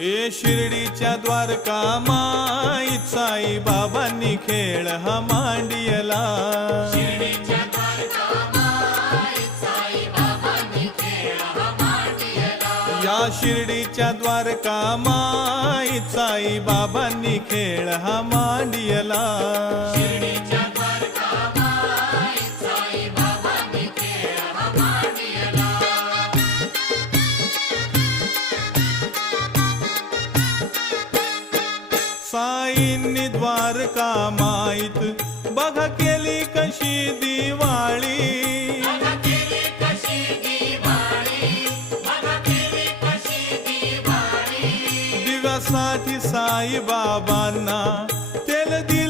हे शिर्डीच्या द्वारका माईत साई बाबांनी खेळ हा मांडियला. शिर्डीच्या द्वारका माईत साई बाबांनी खेळ हा मांडियला. या शिर्डीच्या द्वारका माईत साई बाबांनी खेळ हा मांडियला. शिर्डीच्या द्वारका माईत साई बाबांनी खेळ हा मांडियला. साईंनी द्वारका माईत बघा केली कशी दिवाळी. बघा केली कशी दिवाळी, बघा केली कशी दिवाळी. दिव्यासाठी साई बाबांना तेल दिले